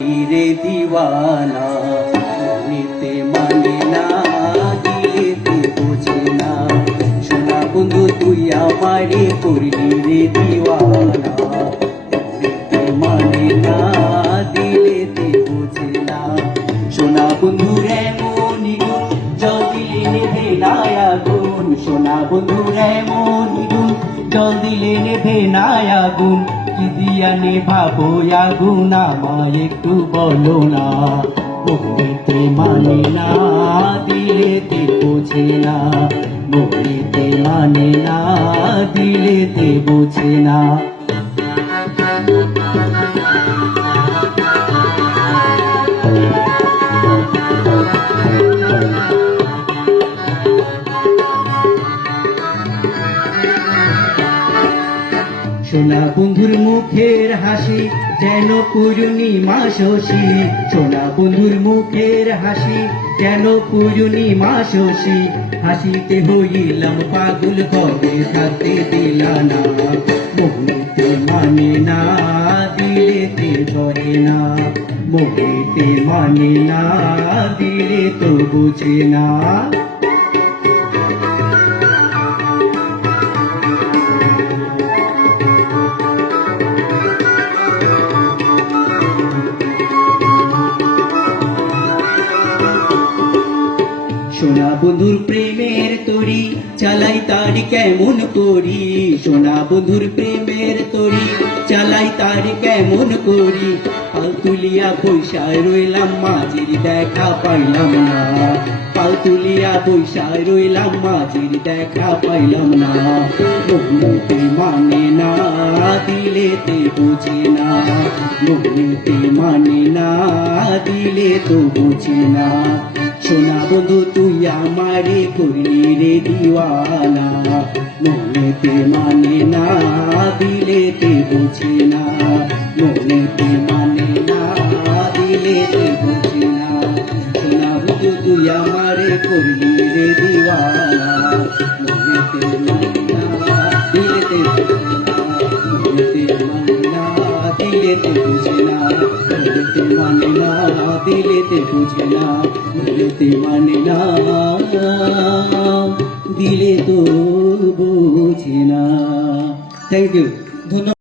রে দিওয়ানা নিতে মানে না দিলেতে বোঝে না সোনা বন্ধু তুই আমারে করলি রে দিওয়ানা নিতে মানে না দিলেতে বোঝে না সোনা বন্ধু রে মনি গুণ জল দিলে নেভে না আগুন সোনা বন্ধু রে মনি গুণ জল দিলে নেভে না আগুন কি দিয়া নেভাবো আগুন আমায় একটু বলো না বলতে মানে না দিলেতে বোঝে না বলতে মানে না দিলেতে বোঝে না সোনা বন্ধুর মুখের হাসি যেন পূর্ণিমা শশী সোনা বন্ধুর মুখের হাসি যেন পূর্ণিমা শশী হাসিতে হইলাম পাগল কবে থাকতে দিলা না বলতে মানে না দিলেতে ধরে না বলতে মানে না দিলে তো বুঝে না সোনা বন্ধুর প্রেমের তরি চালাই তার কেমন করি সোনা বন্ধুর প্রেমের তরি চালাই তার কেমন করি পাল তুলিয়া বৈশায় রইলাম মাঝির দেখা পাইলাম না পাল তুলিয়া বৈশায় রইলাম মাঝির দেখা পাইলাম না বলতে মানে না দিলেতে বোঝে না বলতে মানে না দিলে তো বোঝে না সোনা বন্ধু তুই আমারে করলি রে দিওয়ানা মনেতে মানে না দিলেতে বোঝে না মনেতে মানে না দিলেতে বোঝে না সোনা বন্ধু তুই আমারে করলি রে দিওয়ানা মনেতে মানে না দিলেতে মনেতে মানে না দিলেতে বোঝে না মনেতে মানে না দিলেতে বোঝে না দিলেতে মানে না দিলে তো বোঝে না থ্যাংক ইউ ধন্যবাদ।